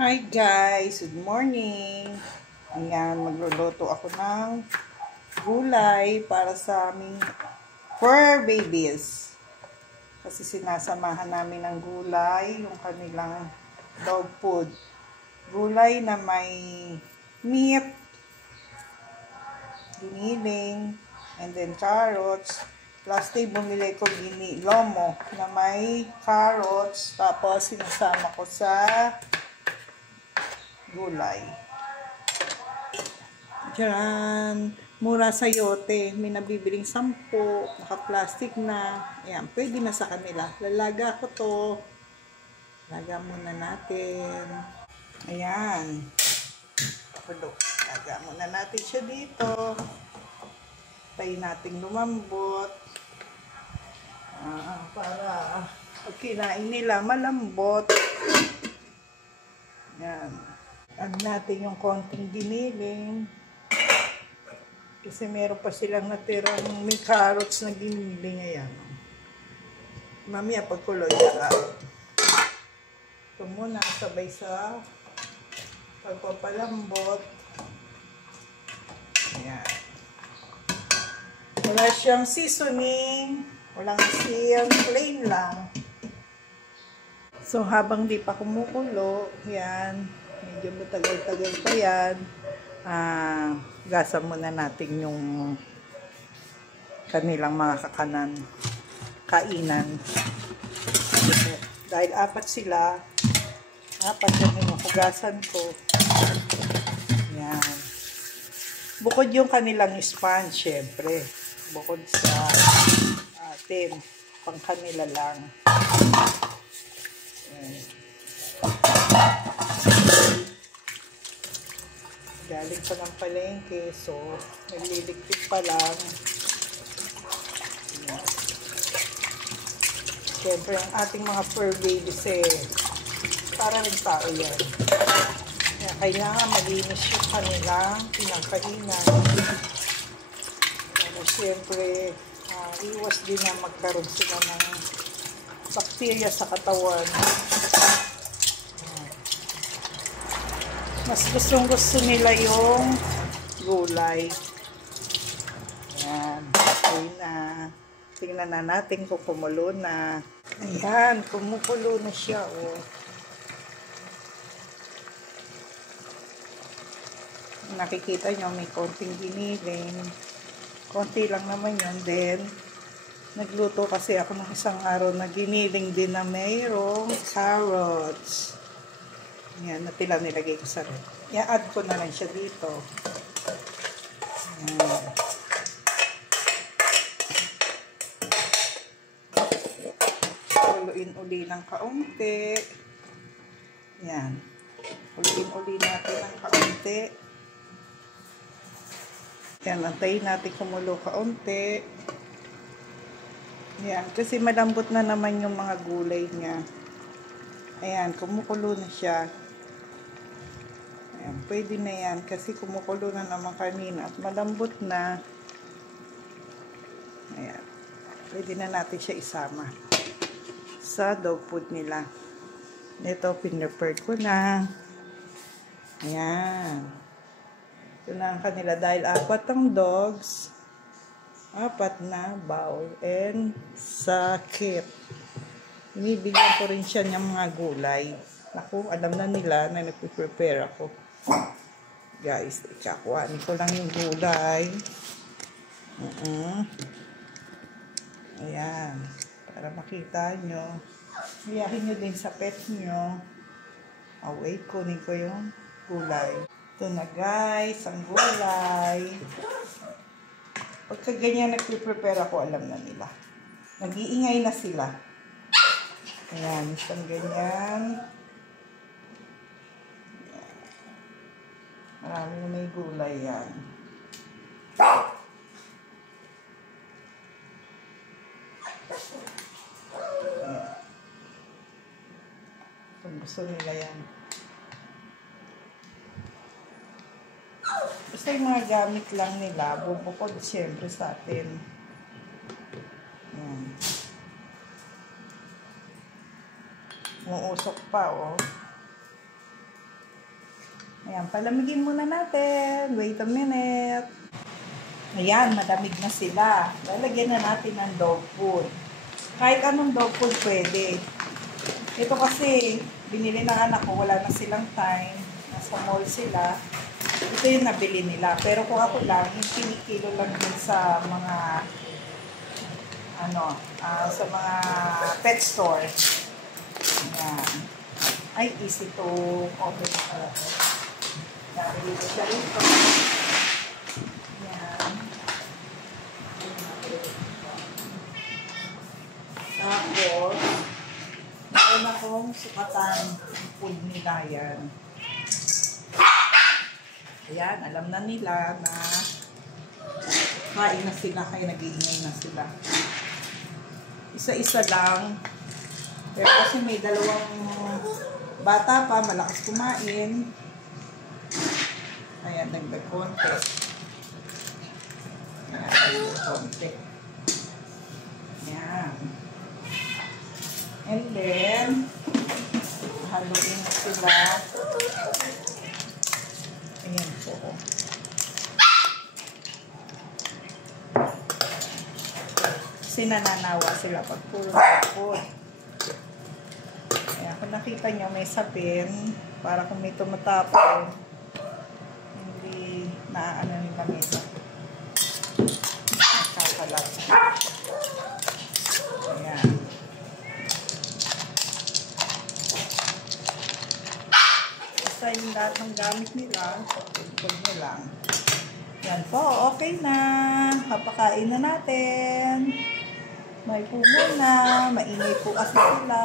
Hi guys, good morning. Ayan, magluluto ako ng gulay para sa aming fur babies. Kasi sinasamahan namin ng gulay yung kanilang dog food. Gulay na may meat, giniling, and then carrots. Last day bumili ko lomo na may carrots. Tapos sinasama ko sa gulay. Diyan, mura sa yote. May nabibiling 10, naka-plastic na. Ayan, pwede na sa kanila. Lalaga ko to. Laga muna natin. Ayan. Laga muna natin siya dito. Tayo natin lumambot. Para pag kinain nila, malambot. Ayan. Add natin yung konting giniling. Kasi meron pa silang natirang may carrots na giniling. Ayan. Mamaya pagkuloy na. Ito muna sabay sa pagpapalambot. Ayan. Wala siyang seasoning. Walang asin. Plain lang. So habang di pa kumukulo, yan. Medyo matagal-tagal pa yan. Gasan muna natin yung kanilang mga kainan. Dahil 4 sila, 4 yung hugasan ko. Yan. Bukod yung kanilang sponge, syempre. Bukod sa atin, pang kanila lang. Yan. Galing pa ng palengke, so nagliligpit pa lang. Ayan. Siyempre, ang ating mga fur babies para rin tao yan. Kaya nga malinis yung kanilang pinangkainan. Pero siyempre, iwas din na magkaroon sila ng bakterya sa katawan. Mas gusto nila yung gulay. Ayan. Okay na. Tingnan na natin kung kumulo na. Ayan. Kumukulo na siya. Oh. Nakikita nyo may konting giniling. Konti lang naman yun. Then, nagluto kasi ako ng isang araw na giniling din na mayroong carrots. Yan, natila nilagay ko sa rin. I-add ko na lang siya dito. Yan. Uluin uli ng kaunti. Yan. Uluin uli natin ng kaunti. Yan, antayin natin kumulo kaunti. Yan, kasi malambot na naman yung mga gulay niya. Ayan, kumukulo na siya. Ayan, pwede na yan kasi kumukulo na naman kanina at malambot na. Ayan, pwede na natin siya isama sa dog food nila. Ito, pinrepare ko na. Ayan. Ito na ang kanila dahil 4 ang dogs. 4 na bowl and sakit. Binibigyan ko rin siya ng mga gulay. Naku, alam na nila na nagpe-prepare ako. Guys, ikakuhanin ko lang yung gulay. Ayan. Para makita nyo. Iyakin nyo din sa pet nyo. Wait, kunin ko yung gulay. Ito na guys, ang gulay. Pagka ganyan nagpe-prepare ako, alam na nila. Nag-iingay na sila. Ayan, isang ganyan. Maraming may gulay yan. Ayan. Kung gusto nila yan. Basta yung mga gamit lang nila, bubukod siyempre sa atin. Ayan. Umuusok pa, oh. Ayan, palamigin muna natin. Wait a minute. Ayan, malamig na sila. Lalagyan na natin ng dog food. Kahit anong dog food pwede. Ito kasi, binili ng anak ko, wala na silang time. Nasa mall sila. Ito yung nabili nila. Pero kung ako lang, yung kinikilo lang din sa mga sa mga pet store. Ayan. Ay, easy to open ito. Nabili ko siya rito. Ayan. Tapos, meron akong sukatan food nila yan. Ayan, alam na nila na kain na sila, kaya nag-iingay na sila. Isa-isa lang. Pero kasi may dalawang bata pa, malakas kumain. Ayan, nagdag konti. Ayan, nagdag konti. Ayan. And then, haluin na sila. Ayan po. Kasi nananawa sila pag puro food. Kaya kung nakita nyo may sapin, para kung may tumatapon, hindi naaano yung lamesa. Nagkakalat. Ayan. Basta yung lahat ng gamit nila, pagpag nyo lang. Yan po, okay na. Papakain na natin. May po muna. Maingay po kasi sila.